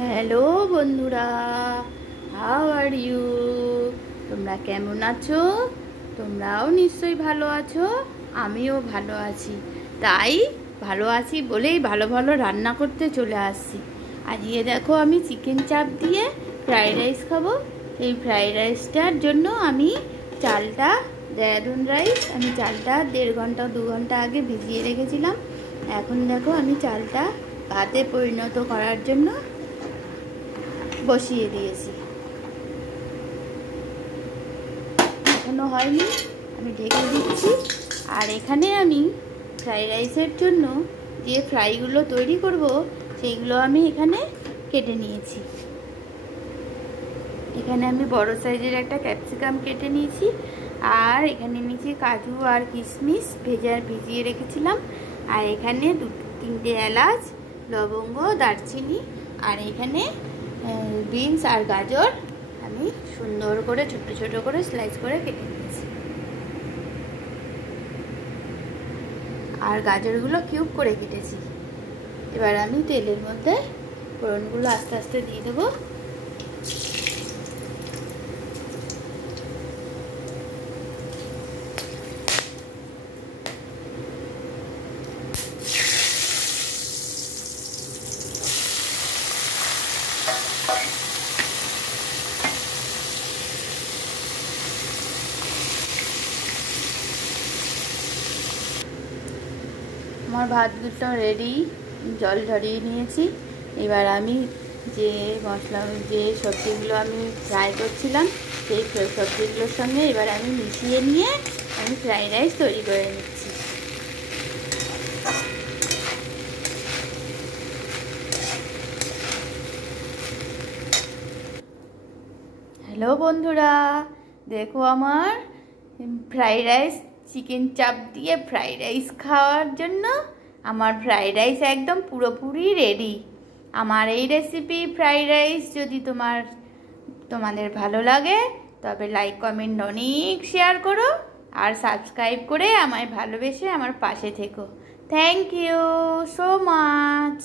Hello বন্ধুরা, how are you? তোমরা কেমন আছো? তোমরাও নিশ্চয়ই ভালো আছো। আমিও ভালো আছি। তাই ভালো আছি বলেই ভালো ভালো রান্না করতে চলে আসছি। আজকে দেখো, আমি চিকেন চাপ দিয়ে ফ্রাইড রাইস খাবো। এই ফ্রাইড রাইসটার জন্য আমি চালটা, দেরাদুন রাইস, আমি চালটা 1.5 ঘন্টা 2 ঘন্টা আগে ভিজিয়ে রেখেছিলাম। এখন দেখো, আমি চালটা ভাতে পরিণত করার জন্য বসিয়ে দিয়েছি। এখনো হয়নি, আমি ঢেকে দিচ্ছি। আর এখানে আমি ফ্রাইড রাইসের জন্য যে ফ্রাইগুলো তৈরি করব, সেইগুলো আমি এখানে কেটে নিয়েছি। এখানে আমি বড় সাইজের একটা ক্যাপসিকাম কেটে নিয়েছি। আর এখানে নিয়েছি কাজু আর কিশমিশ ভিজিয়ে রেখেছিলাম। আর এখানে 2-3টে এলাচ, লবঙ্গ, দারচিনি। আর এখানে বিনস আর গাজর আমি সুন্দর করে ছোট ছোট করে স্লাইস করে কেটে নিয়েছি। আর গাজরগুলো কিউব করে কেটেছি। এবার আমি তেলের মধ্যে ফোড়নগুলো আস্তে আস্তে দিয়ে দেবো। আমার ভাত দুটো রেডি, জল ঝরিয়ে নিয়েছি। এবার আমি যে সবজিগুলো আমি ফ্রাই করছিলাম, সেই সবজিগুলোর সঙ্গে এবার আমি মিশিয়ে নিয়ে আমি ফ্রাইড রাইস তৈরি করে নিচ্ছি। হ্যালো বন্ধুরা, দেখো আমার ফ্রাইড রাইস, চিকেন চাপ দিয়ে ফ্রাইড রাইস খাওয়ার জন্য আমার ফ্রাইড রাইস একদম পুরোপুরি রেডি। আমার এই রেসিপি ফ্রাইড রাইস যদি তোমাদের ভালো লাগে, তবে লাইক কমেন্ট অনেক শেয়ার করো। আর সাবস্ক্রাইব করে আমায় ভালোবেসে আমার পাশে থেকো। Thank you so much.